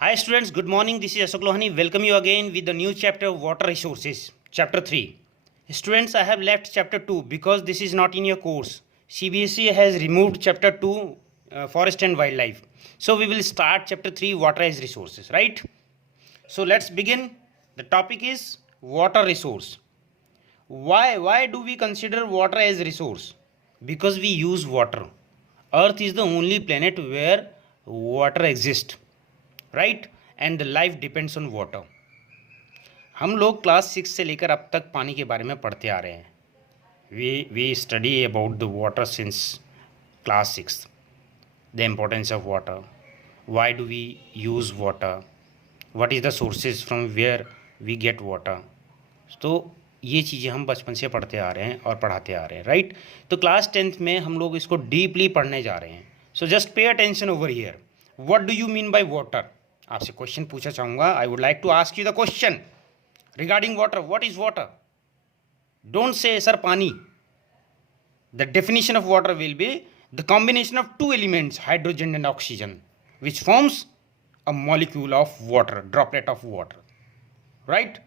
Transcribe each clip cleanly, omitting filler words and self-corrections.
Hi students, good morning. This is Ashok Lohani. Welcome you again with the new chapter of water resources, chapter 3. Students, I have left chapter 2 because this is not in your course. CBSE has removed chapter 2, forest and wildlife. So we will start chapter 3, water as resources, right? So let's begin. The topic is water resource. Why do we consider water as resource? Because we use water. Earth is the only planet where water exists, right and the life depends on water. हम लोग class 6 से लेकर अब तक पानी के बारे में पढ़ते आ रहे हैं. We study about the water since class 6. The importance of water, why do we use water, what is the sources from where we get water. तो ये चीज़ें हम बचपन से पढ़ते आ रहे हैं और पढ़ाते आ रहे हैं, राइट. तो क्लास 10th में हम लोग इसको डीपली पढ़ने जा रहे हैं. So just pay attention over here. What do you mean by water? आपसे क्वेश्चन पूछना चाहूँगा. I would like to ask you the question regarding water. What is water? Don't say sir pani. The definition of water will be the combination of two elements, hydrogen and oxygen, which forms a molecule of water, droplet of water, right.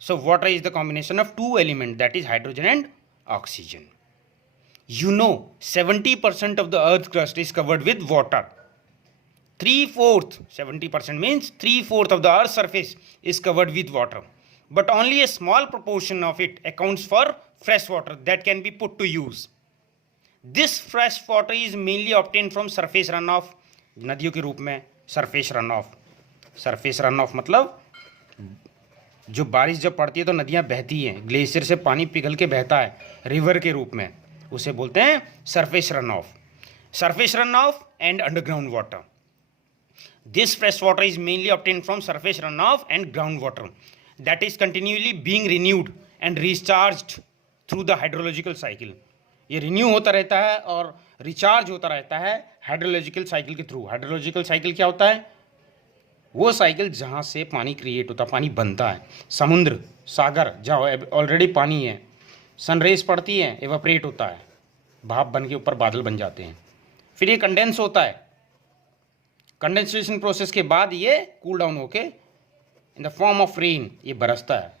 So water is the combination of two elements, that is hydrogen and oxygen. You know 70% of the earth crust is covered with water. 3/4, 70% means 3/4 of the earth's surface is covered with water. But only a small proportion of it accounts for fresh water that can be put to use. This fresh water is mainly obtained from surface runoff, नदियों के रूप में surface runoff. Surface runoff मतलब जो बारिश जब पड़ती है तो नदियाँ बहती हैं, ग्लेशियर से पानी पिघल के बहता है रिवर के रूप में, उसे बोलते हैं surface run of. Surface run of and underground water. This fresh water is mainly obtain from surface run of and ground water that is continually being renewed and recharged through the hydrological cycle. ये renew होता रहता है और recharge होता रहता है hydrological cycle के through. Hydrological cycle क्या होता है? वो साइकिल जहाँ से पानी क्रिएट होता है, पानी बनता है. समुद्र, सागर जहाँ ऑलरेडी पानी है, सनरेज पड़ती है, एवापरेट होता है, भाप बन के ऊपर बादल बन जाते हैं, फिर ये कंडेंस होता है. कंडेंसेशन प्रोसेस के बाद ये कूल डाउन होके in the form of rain ये बरसता है,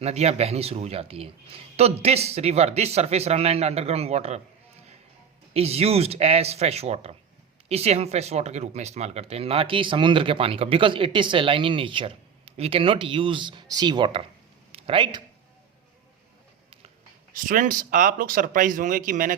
नदियाँ बहनी शुरू हो जाती हैं. तो this river, this surface run and underground water is used as fresh water. इसे हम फ्रेश वाटर के रूप में इस्तेमाल करते हैं, ना कि समुद्र के पानी का, because it is saline in nature. We can not use sea water, right. Students, आप लोग सरप्राइज होंगे कि मैंने